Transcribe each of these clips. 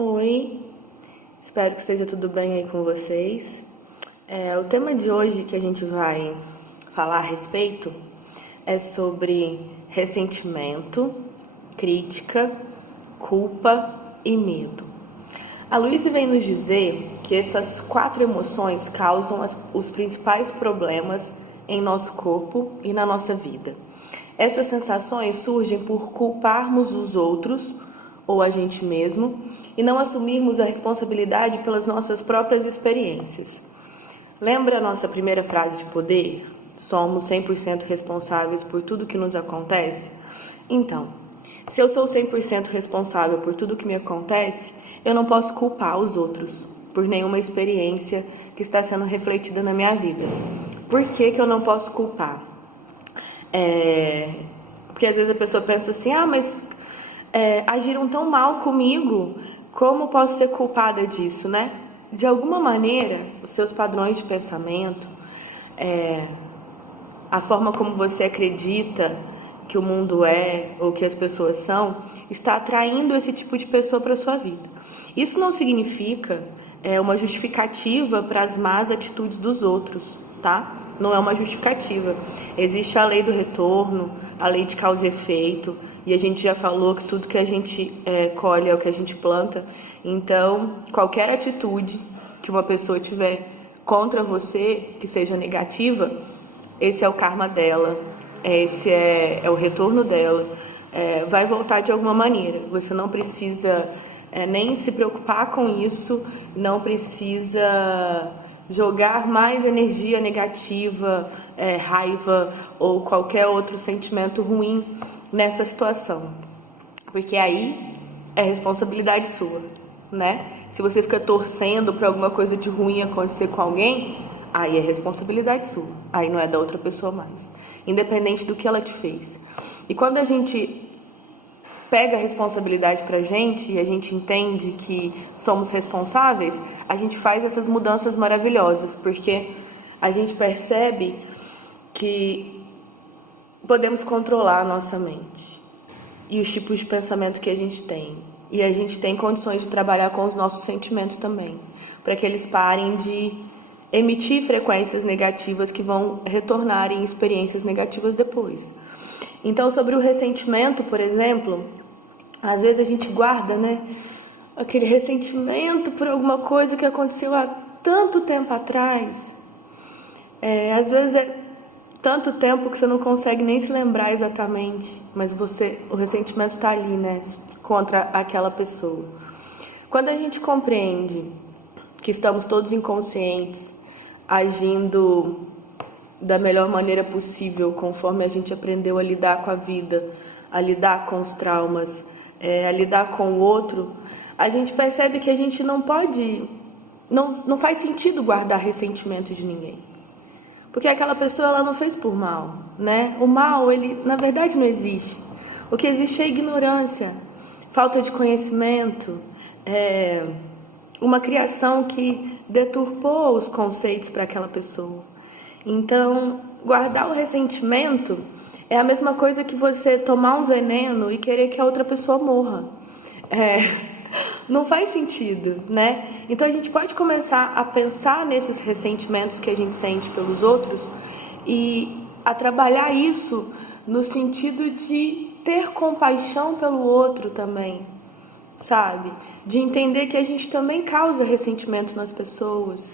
Oi, espero que esteja tudo bem aí com vocês. O tema de hoje que a gente vai falar a respeito é sobre ressentimento, crítica, culpa e medo. A Luísa vem nos dizer que essas 4 emoções causam os principais problemas em nosso corpo e na nossa vida. Essas sensações surgem por culparmos os outros ou a gente mesmo e não assumirmos a responsabilidade pelas nossas próprias experiências. Lembra a nossa primeira frase de poder? Somos 100% responsáveis por tudo que nos acontece? Então, se eu sou 100% responsável por tudo que me acontece, eu não posso culpar os outros por nenhuma experiência que está sendo refletida na minha vida. Por que eu não posso culpar? Porque às vezes a pessoa pensa assim, mas agiram tão mal comigo, como posso ser culpada disso, né? De alguma maneira, os seus padrões de pensamento, a forma como você acredita que o mundo é ou que as pessoas são, está atraindo esse tipo de pessoa para a sua vida. Isso não significa uma justificativa para as más atitudes dos outros, tá? Não é uma justificativa. Existe a lei do retorno, a lei de causa e efeito, e a gente já falou que tudo que a gente colhe é o que a gente planta. Então, qualquer atitude que uma pessoa tiver contra você, que seja negativa, esse é o karma dela, esse é o retorno dela, vai voltar de alguma maneira. Você não precisa nem se preocupar com isso, não precisa jogar mais energia negativa, raiva ou qualquer outro sentimento ruim nessa situação, porque aí é responsabilidade sua, né? Se você fica torcendo para alguma coisa de ruim acontecer com alguém, aí é responsabilidade sua, aí não é da outra pessoa mais, independente do que ela te fez. E quando a gente pega a responsabilidade pra gente e a gente entende que somos responsáveis, a gente faz essas mudanças maravilhosas, porque a gente percebe que podemos controlar a nossa mente e os tipos de pensamento que a gente tem. E a gente tem condições de trabalhar com os nossos sentimentos também, para que eles parem de emitir frequências negativas que vão retornar em experiências negativas depois. Então, sobre o ressentimento, por exemplo, às vezes a gente guarda, né, aquele ressentimento por alguma coisa que aconteceu há tanto tempo atrás. Às vezes é tanto tempo que você não consegue nem se lembrar exatamente, mas o ressentimento está ali, né, contra aquela pessoa. Quando a gente compreende que estamos todos inconscientes, agindo da melhor maneira possível, conforme a gente aprendeu a lidar com a vida, a lidar com os traumas, a lidar com o outro, a gente percebe que a gente não pode, não faz sentido guardar ressentimento de ninguém. Porque aquela pessoa, ela não fez por mal, né? O mal, ele, na verdade, não existe. O que existe é ignorância, falta de conhecimento, uma criação que deturpou os conceitos para aquela pessoa. Então, guardar o ressentimento é a mesma coisa que você tomar um veneno e querer que a outra pessoa morra. Não faz sentido, né? Então a gente pode começar a pensar nesses ressentimentos que a gente sente pelos outros e a trabalhar isso no sentido de ter compaixão pelo outro também, sabe? De entender que a gente também causa ressentimento nas pessoas,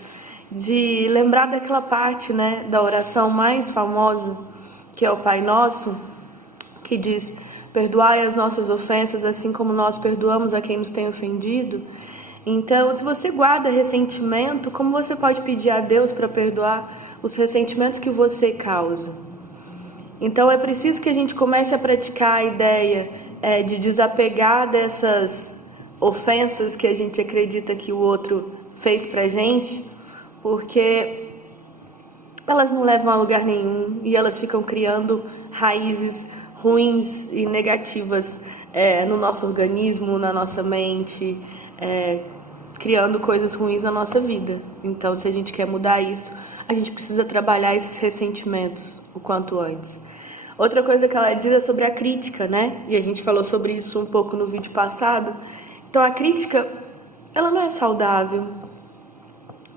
de lembrar daquela parte, né, da oração mais famosa, que é o Pai Nosso, que diz: perdoai as nossas ofensas, assim como nós perdoamos a quem nos tem ofendido. Então, se você guarda ressentimento, como você pode pedir a Deus para perdoar os ressentimentos que você causa? Então, é preciso que a gente comece a praticar a ideia de desapegar dessas ofensas que a gente acredita que o outro fez pra gente, porque elas não levam a lugar nenhum e elas ficam criando raízes ruins e negativas no nosso organismo, na nossa mente, criando coisas ruins na nossa vida. Então, se a gente quer mudar isso, a gente precisa trabalhar esses ressentimentos o quanto antes. Outra coisa que ela diz é sobre a crítica, né? E a gente falou sobre isso um pouco no vídeo passado. Então, a crítica ela não é saudável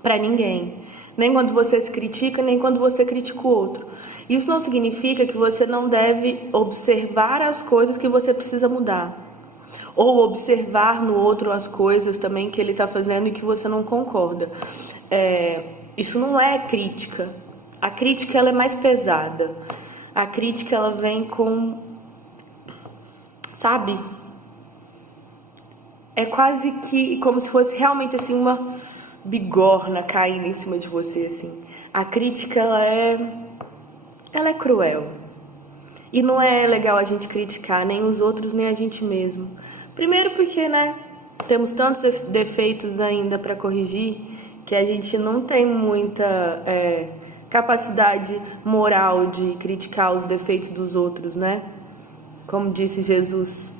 para ninguém. Nem quando você se critica, nem quando você critica o outro. Isso não significa que você não deve observar as coisas que você precisa mudar. Ou observar no outro as coisas também que ele está fazendo e que você não concorda. Isso não é crítica. A crítica ela é mais pesada. A crítica ela vem com, sabe? É quase que como se fosse realmente assim uma bigorna caindo em cima de você assim. A crítica ela é cruel. E não é legal a gente criticar nem os outros nem a gente mesmo. Primeiro porque, né, temos tantos defeitos ainda para corrigir que a gente não tem muita capacidade moral de criticar os defeitos dos outros, né? Como disse Jesus,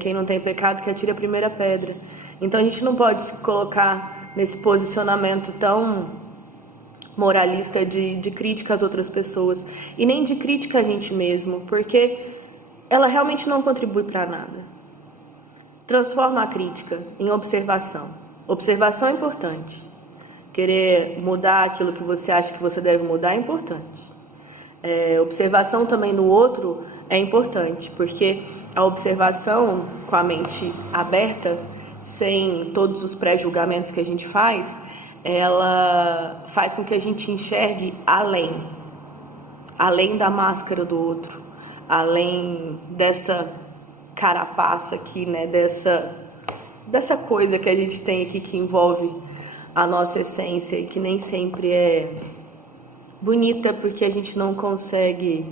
quem não tem pecado que atire a primeira pedra. Então a gente não pode se colocar nesse posicionamento tão moralista de crítica às outras pessoas e nem de crítica a gente mesmo, porque ela realmente não contribui para nada. Transforma a crítica em observação. Observação é importante. Querer mudar aquilo que você acha que você deve mudar é importante. Observação também no outro é importante, porque a observação com a mente aberta, sem todos os pré-julgamentos que a gente faz, ela faz com que a gente enxergue além da máscara do outro, além dessa carapaça aqui, né, dessa coisa que a gente tem aqui que envolve a nossa essência e que nem sempre é bonita porque a gente não consegue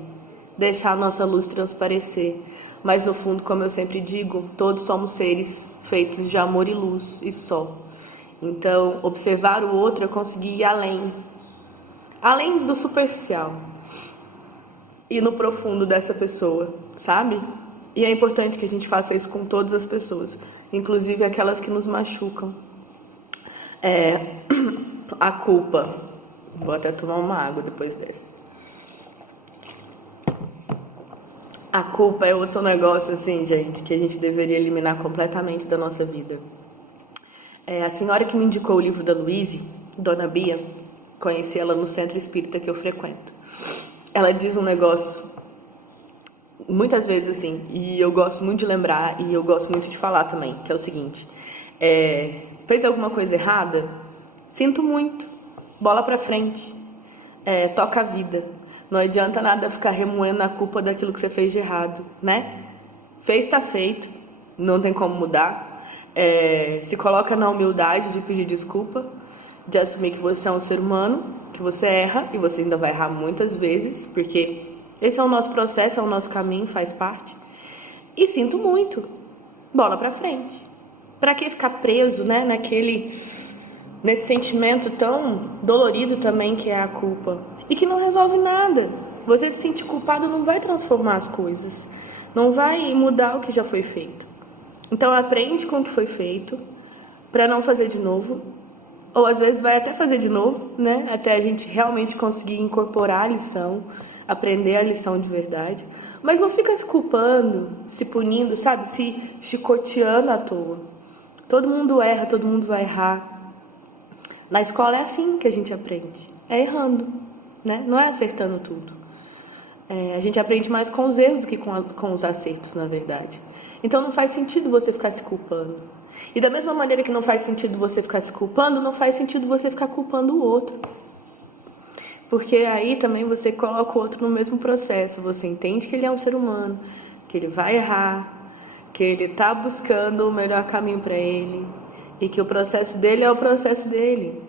deixar a nossa luz transparecer. Mas no fundo, como eu sempre digo, todos somos seres feitos de amor e luz e só. Então, observar o outro é conseguir ir além do superficial e no profundo dessa pessoa, sabe? E é importante que a gente faça isso com todas as pessoas, inclusive aquelas que nos machucam. A culpa. Vou até tomar uma água depois dessa. A culpa é outro negócio, assim, gente, que a gente deveria eliminar completamente da nossa vida. A senhora que me indicou o livro da Louise, Dona Bia, conheci ela no centro espírita que eu frequento. Ela diz um negócio, muitas vezes assim, e eu gosto muito de lembrar, e eu gosto muito de falar também, que é o seguinte: fez alguma coisa errada? Sinto muito, bola pra frente, toca a vida. Não adianta nada ficar remoendo a culpa daquilo que você fez de errado, né? Fez, tá feito, não tem como mudar. Se coloca na humildade de pedir desculpa, de assumir que você é um ser humano, que você erra, e você ainda vai errar muitas vezes, porque esse é o nosso processo, é o nosso caminho, faz parte. E sinto muito, bola pra frente. Pra que ficar preso, né, nesse sentimento tão dolorido também que é a culpa, e que não resolve nada. Você se sentir culpado não vai transformar as coisas, não vai mudar o que já foi feito. Então aprende com o que foi feito para não fazer de novo, ou às vezes vai até fazer de novo, né, até a gente realmente conseguir incorporar a lição, aprender a lição de verdade. Mas não fica se culpando, se punindo, sabe, se chicoteando à toa. Todo mundo erra, todo mundo vai errar. Na escola é assim que a gente aprende, é errando, né? Não é acertando tudo. A gente aprende mais com os erros do que com os acertos, na verdade. Então não faz sentido você ficar se culpando. E da mesma maneira que não faz sentido você ficar se culpando, não faz sentido você ficar culpando o outro. Porque aí também você coloca o outro no mesmo processo. Você entende que ele é um ser humano, que ele vai errar, que ele está buscando o melhor caminho para ele. E que o processo dele é o processo dele,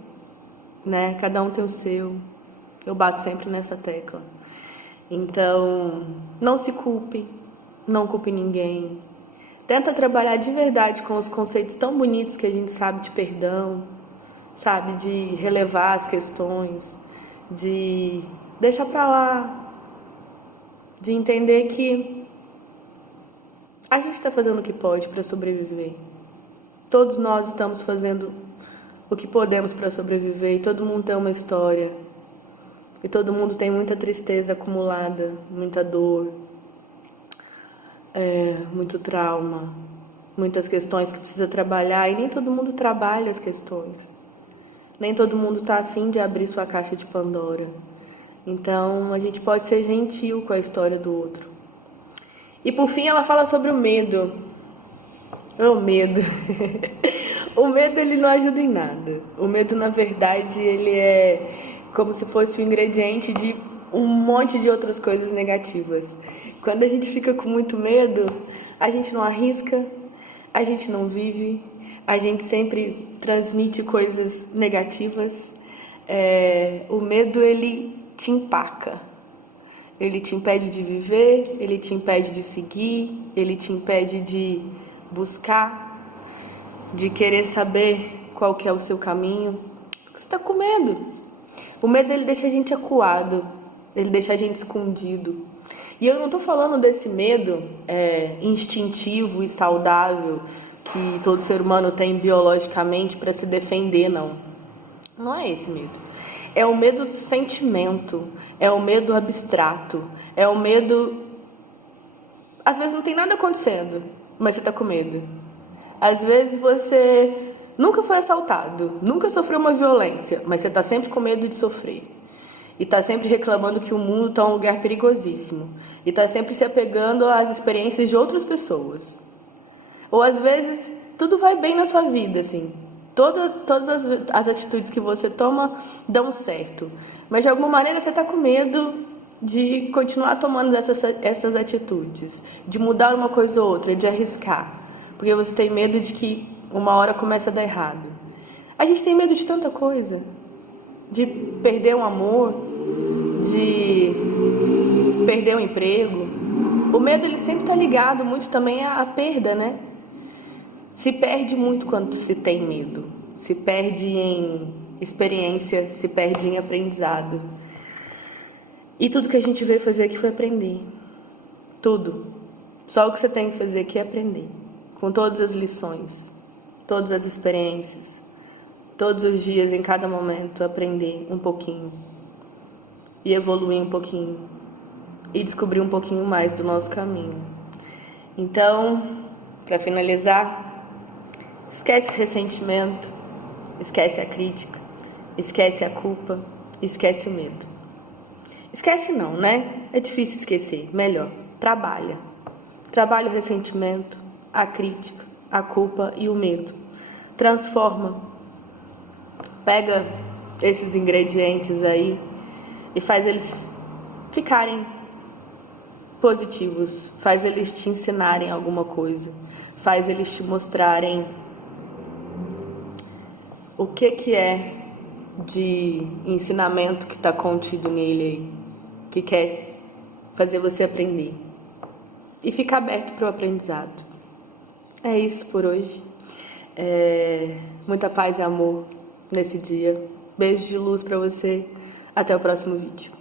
né? Cada um tem o seu. Eu bato sempre nessa tecla. Então, não se culpe, não culpe ninguém. Tenta trabalhar de verdade com os conceitos tão bonitos que a gente sabe de perdão, sabe? De relevar as questões, de deixar pra lá, de entender que a gente está fazendo o que pode para sobreviver. Todos nós estamos fazendo o que podemos para sobreviver e todo mundo tem uma história. E todo mundo tem muita tristeza acumulada, muita dor, muito trauma. muitas questões que precisa trabalhar e nem todo mundo trabalha as questões. Nem todo mundo está afim de abrir sua caixa de Pandora. Então, a gente pode ser gentil com a história do outro. E por fim, ela fala sobre o medo. O medo. O medo, ele não ajuda em nada. O medo, na verdade, ele é como se fosse o ingrediente de um monte de outras coisas negativas. Quando a gente fica com muito medo, a gente não arrisca, a gente não vive, a gente sempre transmite coisas negativas. O medo, ele te empaca. Ele te impede de viver, ele te impede de seguir, ele te impede de buscar, de querer saber qual que é o seu caminho. Porque você está com medo. O medo, ele deixa a gente acuado, ele deixa a gente escondido. E eu não estou falando desse medo instintivo e saudável que todo ser humano tem biologicamente para se defender, não. Não é esse medo. É o medo do sentimento, é o medo abstrato, é o medo... Às vezes não tem nada acontecendo, mas você está com medo. Às vezes você nunca foi assaltado, nunca sofreu uma violência, mas você está sempre com medo de sofrer. E está sempre reclamando que o mundo está um lugar perigosíssimo. E está sempre se apegando às experiências de outras pessoas. Ou às vezes tudo vai bem na sua vida, assim. Todas as atitudes que você toma dão certo. Mas de alguma maneira você está com medo de continuar tomando essas atitudes. De mudar uma coisa ou outra, de arriscar. Porque você tem medo de que uma hora comece a dar errado. A gente tem medo de tanta coisa. De perder um amor, de perder um emprego. O medo, ele sempre está ligado muito também à perda, né? Se perde muito quando se tem medo. Se perde em experiência, se perde em aprendizado. E tudo que a gente veio fazer aqui foi aprender. Tudo. Só o que você tem que fazer aqui é aprender. Com todas as lições, todas as experiências, todos os dias, em cada momento, aprender um pouquinho. E evoluir um pouquinho. E descobrir um pouquinho mais do nosso caminho. Então, para finalizar, esquece o ressentimento, esquece a crítica, esquece a culpa, esquece o medo. Esquece não, né? É difícil esquecer. Melhor, trabalha. Trabalha o ressentimento, a crítica, a culpa e o medo. Transforma. Pega esses ingredientes aí e faz eles ficarem positivos. Faz eles te ensinarem alguma coisa. Faz eles te mostrarem o que é de ensinamento que está contido nele aí, que quer fazer você aprender. E ficar aberto para o aprendizado. É isso por hoje. Muita paz e amor nesse dia. Beijo de luz para você. Até o próximo vídeo.